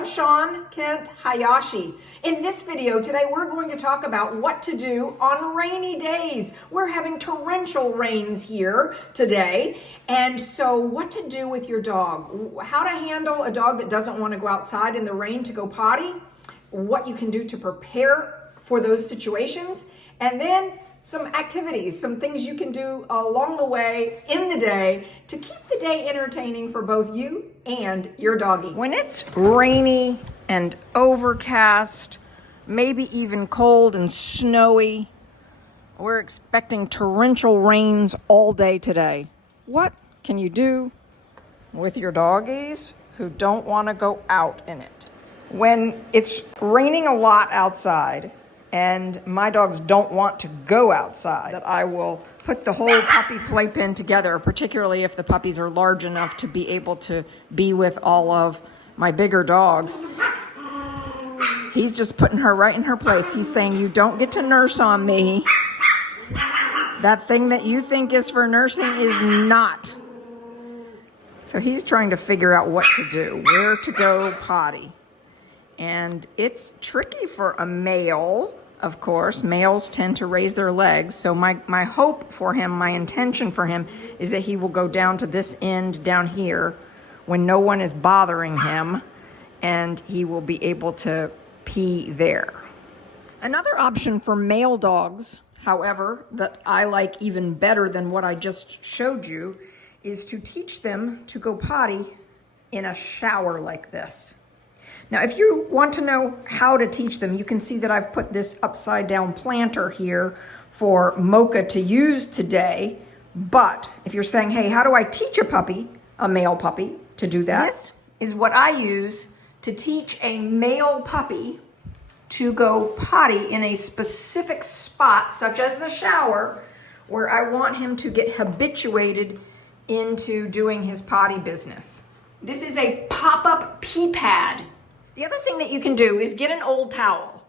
I'm Sean Kent Hayashi. In this video today, we're going to talk about what to do on rainy days. We're having torrential rains here today. And so what to do with your dog, how to handle a dog that doesn't want to go outside in the rain to go potty, what you can do to prepare for those situations, and then some activities, some things you can do along the way in the day to keep the day entertaining for both you and your doggie. When it's rainy and overcast, maybe even cold and snowy, we're expecting torrential rains all day today. What can you do with your doggies who don't want to go out in it? When it's raining a lot outside, and my dogs don't want to go outside, that I will put the whole puppy playpen together, particularly if the puppies are large enough to be able to be with all of my bigger dogs. He's just putting her right in her place. He's saying, you don't get to nurse on me. That thing that you think is for nursing is not. So he's trying to figure out what to do, where to go potty. And it's tricky for a male, of course. Males tend to raise their legs. So my hope for him, my intention for him, is that he will go down to this end down here when no one is bothering him, and he will be able to pee there. Another option for male dogs, however, that I like even better than what I just showed you, is to teach them to go potty in a shower like this. Now, if you want to know how to teach them, you can see that I've put this upside down planter here for Mocha to use today. But if you're saying, hey, how do I teach a puppy, a male puppy, to do that? This is what I use to teach a male puppy to go potty in a specific spot, such as the shower, where I want him to get habituated into doing his potty business. This is a pop-up pee pad. The other thing that you can do is get an old towel.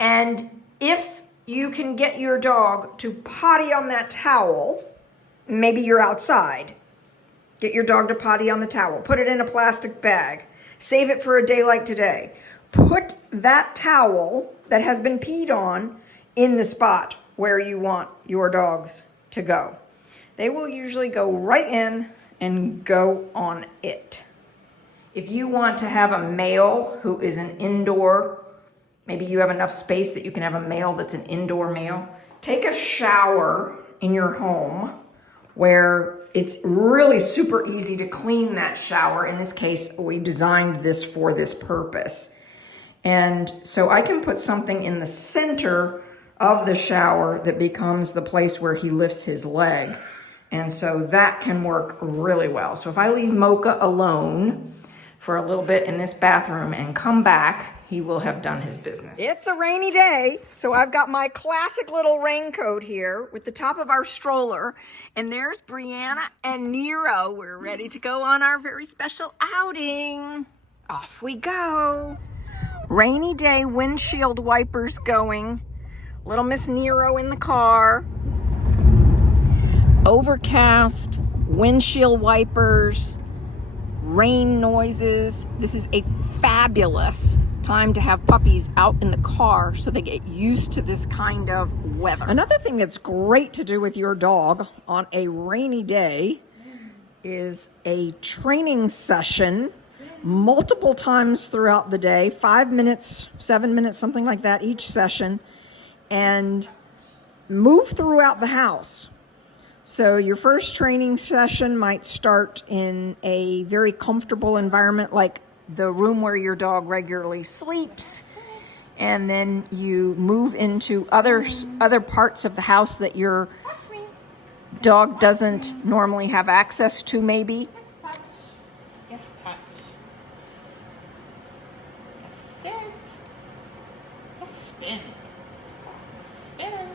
And if you can get your dog to potty on that towel, maybe you're outside, get your dog to potty on the towel, put it in a plastic bag, save it for a day like today. Put that towel that has been peed on in the spot where you want your dogs to go. They will usually go right in and go on it. If you want to have a male who is an indoor, maybe you have enough space that you can have a male that's an indoor male, take a shower in your home where it's really super easy to clean that shower. In this case, we designed this for this purpose. And so I can put something in the center of the shower that becomes the place where he lifts his leg. And so that can work really well. So if I leave Mocha alone for a little bit in this bathroom and come back, he will have done his business. It's a rainy day, so I've got my classic little raincoat here with the top of our stroller, and there's Brianna and Nero. We're ready to go on our very special outing. Off we go. Rainy day, windshield wipers going. Little Miss Nero in the car. Overcast, windshield wipers, rain noises. This is a fabulous time to have puppies out in the car so they get used to this kind of weather. Another thing that's great to do with your dog on a rainy day is a training session multiple times throughout the day, 5 minutes, 7 minutes, something like that each session, and move throughout the house. So your first training session might start in a very comfortable environment like the room where your dog regularly sleeps, and then you move into other parts of the house that your dog doesn't normally have access to, maybe. Yes, touch. Yes, touch. Yes, sit. Yes, spin. Yes, spin.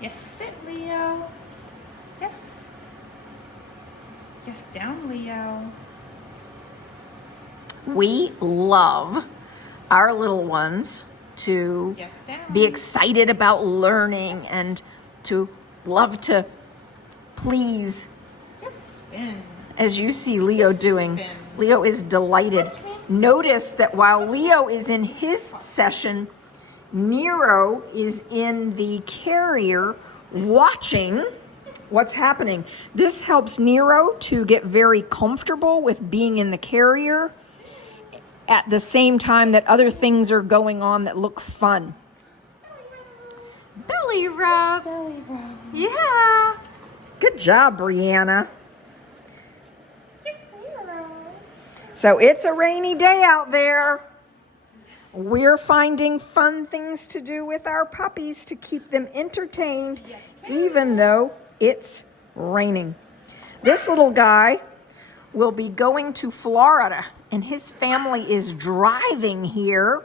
Yes, sit, Leo. Yes. Yes, down, Leo. We love our little ones to be excited about learning and to love to please Yes, spin. as you see Leo doing. Spin. Leo is delighted. Notice that while Leo is in his session, Nero is in the carrier watching what's happening. This helps Nero to get very comfortable with being in the carrier at the same time that other things are going on that look fun. Belly rubs. Belly rubs. Yeah. Good job, Brianna. Yes, Nero. So it's a rainy day out there. We're finding fun things to do with our puppies to keep them entertained, even though it's raining. This little guy will be going to Florida, and his family is driving here.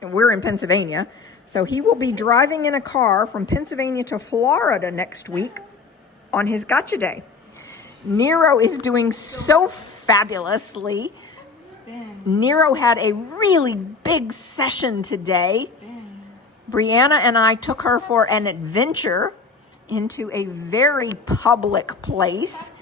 And we're in Pennsylvania. So he will be driving in a car from Pennsylvania to Florida next week on his Gotcha Day. Nero is doing so fabulously. Spin. Nero had a really big session today. Spin. Brianna and I took her for an adventure into a very public place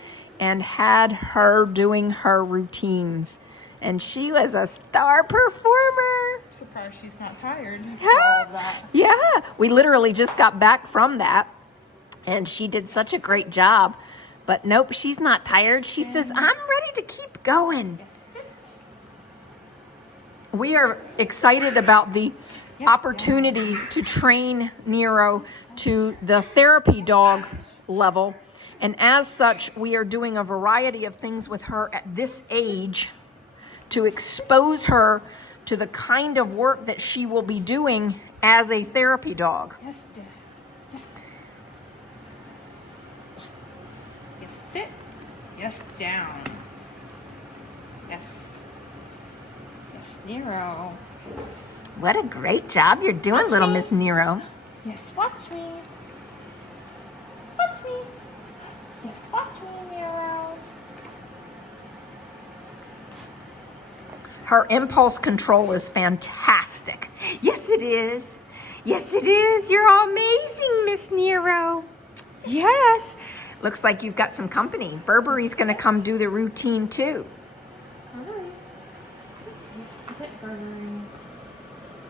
and had her doing her routines. And she was a star performer. I'm surprised she's not tired after Huh? all of that. Yeah, we literally just got back from that, and she did such a great job. But nope, she's not tired. She says, I'm ready to keep going. Yes, sit. We are excited about the opportunity to train Nero to the therapy dog level. And as such, we are doing a variety of things with her at this age to expose her to the kind of work that she will be doing as a therapy dog. Yes, Dad. Yes. Yes, sit. Yes, down. Yes. Yes, Nero. What a great job you're doing, little Miss Nero. Yes, watch me. Watch me. Yes, watch me, Nero. Her impulse control is fantastic. Yes, it is. Yes, it is. You're amazing, Miss Nero. Yes. Looks like you've got some company. Burberry's going to come do the routine too. Burberry. Yes, sit, Burberry.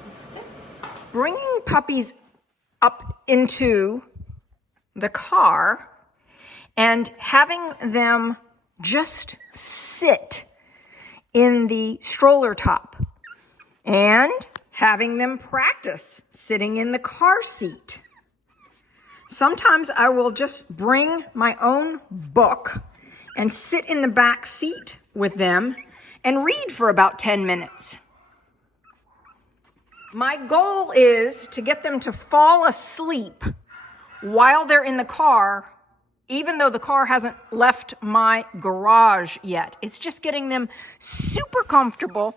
Yes, sit. Bringing puppies up into the car and having them just sit in the stroller top and having them practice sitting in the car seat. Sometimes I will just bring my own book and sit in the back seat with them and read for about 10 minutes. My goal is to get them to fall asleep while they're in the car, even though the car hasn't left my garage yet. It's just getting them super comfortable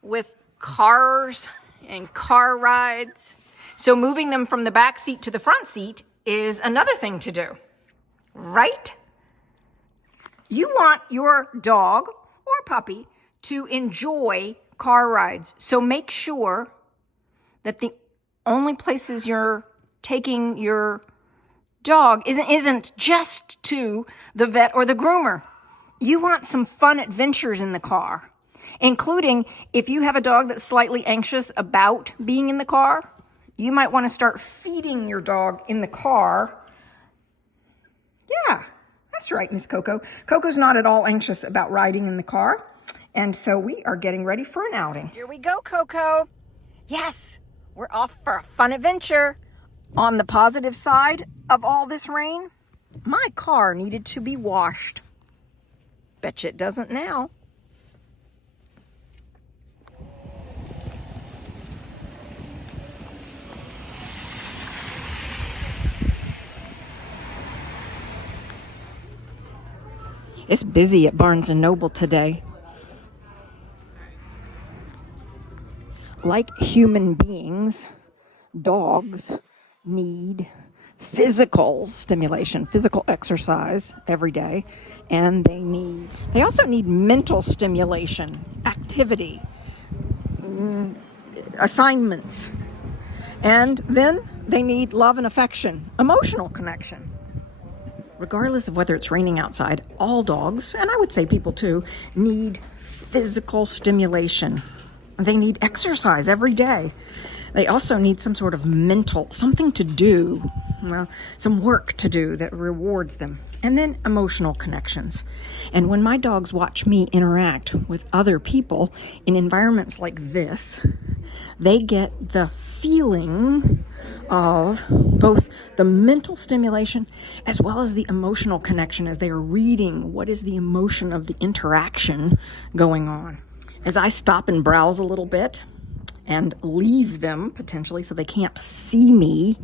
with cars and car rides. So moving them from the back seat to the front seat is another thing to do, right? You want your dog or puppy to enjoy car rides. So make sure that the only places you're taking your dog isn't just to the vet or the groomer. You want some fun adventures in the car, including if you have a dog that's slightly anxious about being in the car, you might want to start feeding your dog in the car. Yeah, that's right, Miss Coco. Coco's not at all anxious about riding in the car, and so we are getting ready for an outing. Here we go, Coco. Yes, we're off for a fun adventure. On the positive side of all this rain, my car needed to be washed. Betcha it doesn't now. It's busy at Barnes & Noble today. Like human beings, dogs need physical stimulation, physical exercise every day, and they also need mental stimulation, activity, assignments, and then they need love and affection, emotional connection. Regardless of whether it's raining outside, all dogs, and I would say people too, need physical stimulation. They need exercise every day. They also need some sort of mental, something to do, well, some work to do that rewards them. And then emotional connections. And when my dogs watch me interact with other people in environments like this, they get the feeling of both the mental stimulation as well as the emotional connection as they are reading what is the emotion of the interaction going on. As I stop and browse a little bit and leave them potentially so they can't see me,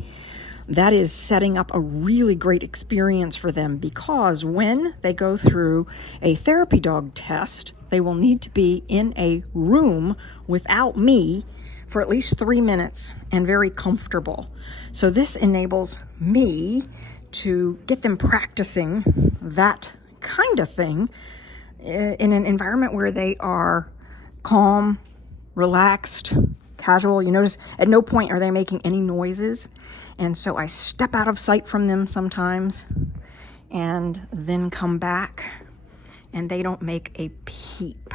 that is setting up a really great experience for them, because when they go through a therapy dog test, they will need to be in a room without me for at least 3 minutes and very comfortable. So this enables me to get them practicing that kind of thing in an environment where they are calm, relaxed, casual. You notice at no point are they making any noises. And so I step out of sight from them sometimes and then come back, and they don't make a peep.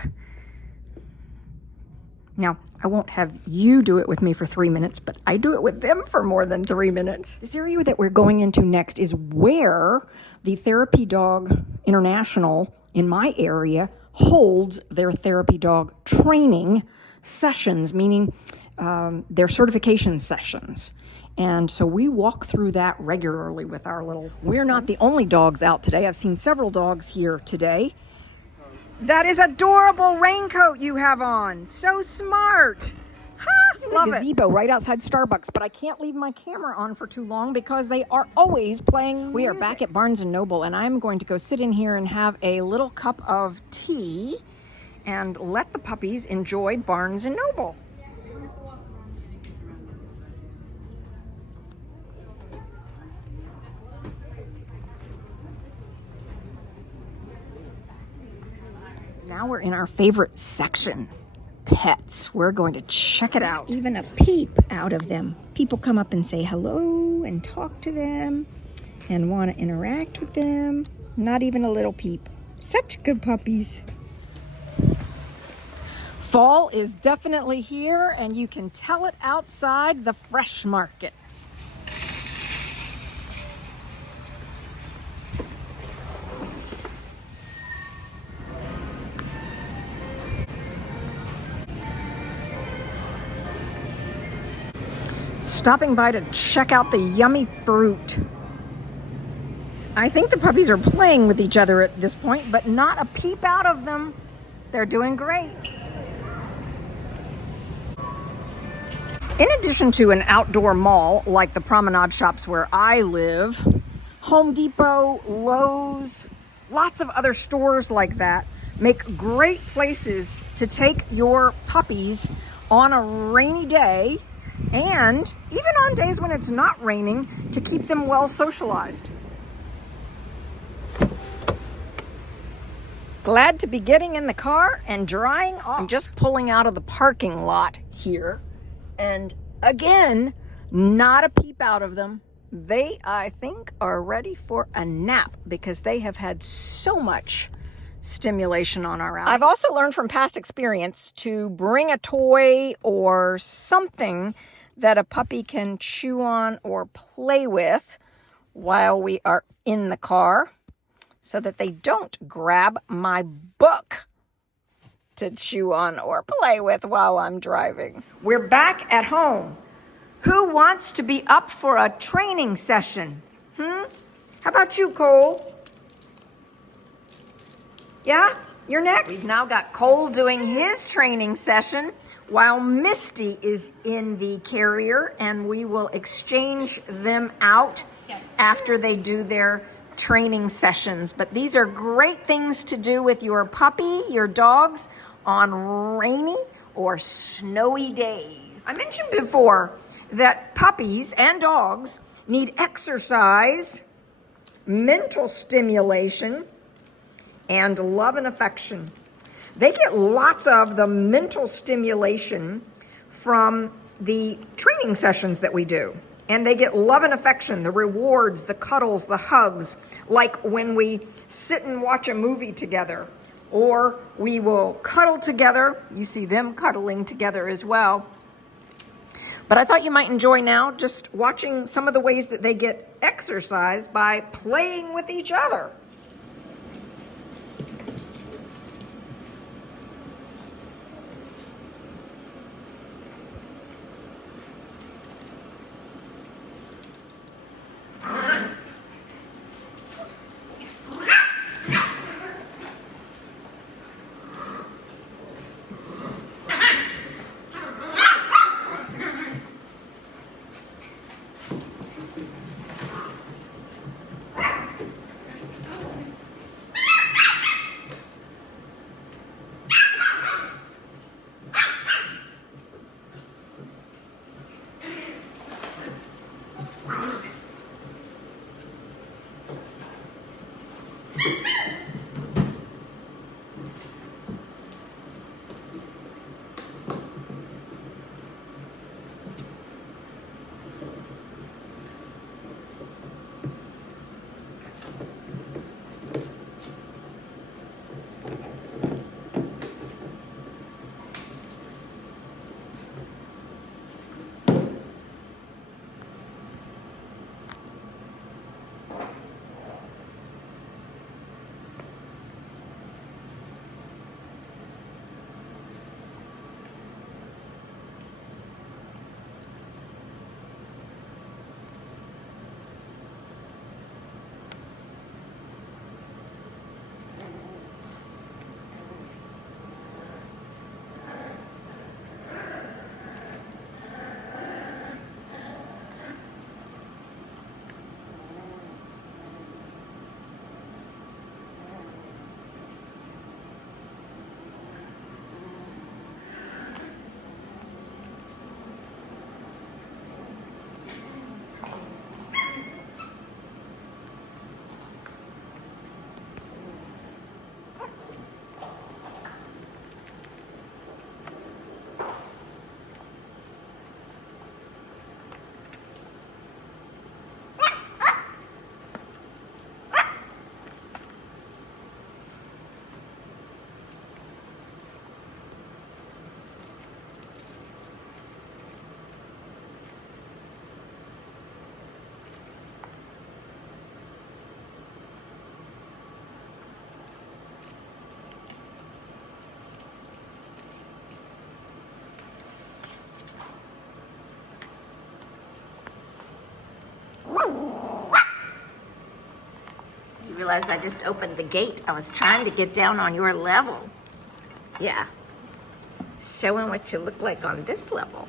Now, I won't have you do it with me for 3 minutes, but I do it with them for more than 3 minutes. This area that we're going into next is where the Therapy Dog International in my area holds their therapy dog training sessions, meaning their certification sessions. And so we walk through that regularly with our little... We're not the only dogs out today. I've seen several dogs here today. That is adorable raincoat you have on. So smart. Love it. Gazebo right outside Starbucks, but I can't leave my camera on for too long because they are always playing music. We are back at Barnes & Noble, and I'm going to go sit in here and have a little cup of tea and let the puppies enjoy Barnes & Noble. Now we're in our favorite section, pets. We're going to check it out. Even a peep out of them. People come up and say hello and talk to them and want to interact with them. Not even a little peep. Such good puppies. Fall is definitely here, and you can tell it outside the fresh market. Stopping by to check out the yummy fruit. I think the puppies are playing with each other at this point, but not a peep out of them. They're doing great. In addition to an outdoor mall like the promenade shops where I live, Home Depot, Lowe's, lots of other stores like that make great places to take your puppies on a rainy day, and even on days when it's not raining, to keep them well socialized. Glad to be getting in the car and drying off. I'm just pulling out of the parking lot here, and again, not a peep out of them. They, I think, are ready for a nap because they have had so much stimulation on our outing. I've also learned from past experience to bring a toy or something that a puppy can chew on or play with while we are in the car, so that they don't grab my book to chew on or play with while I'm driving. We're back at home. Who wants to be up for a training session? How about you, Cole? Yeah, you're next. We've now got Cole doing his training session while Misty is in the carrier, and we will exchange them out after they do their training sessions. But these are great things to do with your puppy, your dogs, on rainy or snowy days. I mentioned before that puppies and dogs need exercise, mental stimulation, and love and affection. They get lots of the mental stimulation from the training sessions that we do. And they get love and affection, the rewards, the cuddles, the hugs, like when we sit and watch a movie together, or we will cuddle together. You see them cuddling together as well. But I thought you might enjoy now just watching some of the ways that they get exercise by playing with each other. You realized I just opened the gate. I was trying to get down on your level. Yeah. Showing what you look like on this level.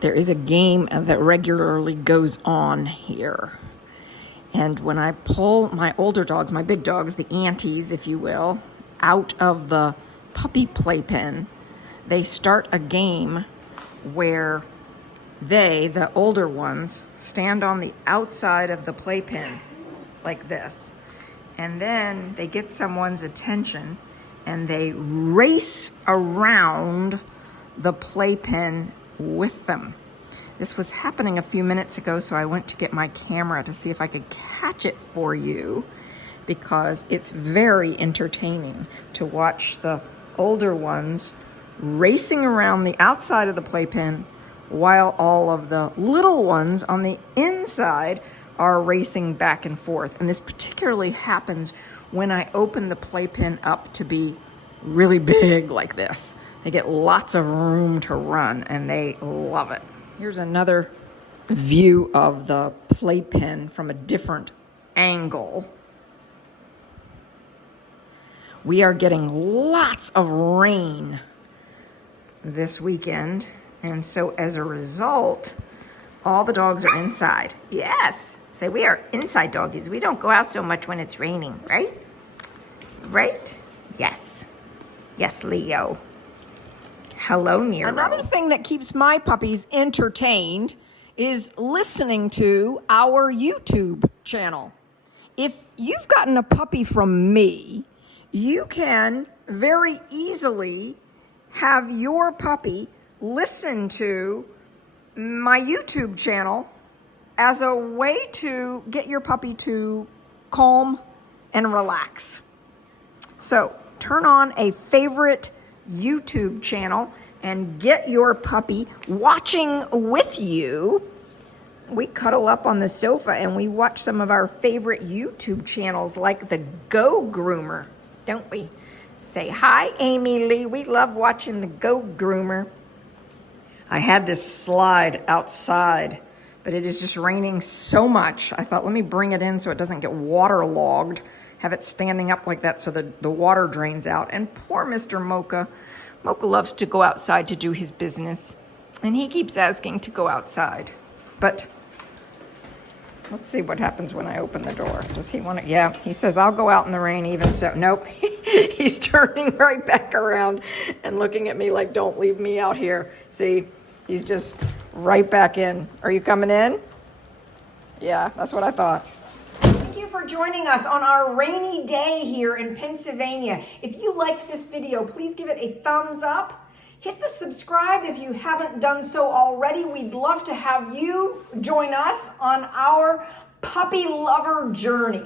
There is a game that regularly goes on here. And when I pull my older dogs, my big dogs, the aunties, if you will, out of the puppy playpen, they start a game where they, the older ones, stand on the outside of the playpen like this. And then they get someone's attention and they race around the playpen with them. This was happening a few minutes ago, so I went to get my camera to see if I could catch it for you, because it's very entertaining to watch the older ones racing around the outside of the playpen while all of the little ones on the inside are racing back and forth. And this particularly happens when I open the playpen up to be really big like this. They get lots of room to run and they love it. Here's another view of the playpen from a different angle. We are getting lots of rain this weekend, and so as a result, all the dogs are inside. Yes, say we are inside doggies. We don't go out so much when it's raining, right? Right? Yes. Yes, Leo. Hello, Nero. Another thing that keeps my puppies entertained is listening to our YouTube channel. If you've gotten a puppy from me, you can very easily have your puppy listen to my YouTube channel as a way to get your puppy to calm and relax. So turn on a favorite YouTube channel and get your puppy watching with you. We cuddle up on the sofa and we watch some of our favorite YouTube channels like the Go Groomer, don't we? Say hi, Amy Leigh. We love watching the Go Groomer. I had this slide outside, but it is just raining so much. I thought, let me bring it in so it doesn't get waterlogged. Have it standing up like that so the water drains out. And poor Mr. Mocha. Mocha loves to go outside to do his business. And he keeps asking to go outside. But let's see what happens when I open the door. Does he want to? Yeah, he says, I'll go out in the rain even so. Nope. He's turning right back around and looking at me like, don't leave me out here. See, he's just right back in. Are you coming in? Yeah, that's what I thought. Thank you for joining us on our rainy day here in Pennsylvania. If you liked this video, please give it a thumbs up. Hit the subscribe if you haven't done so already. We'd love to have you join us on our puppy lover journey.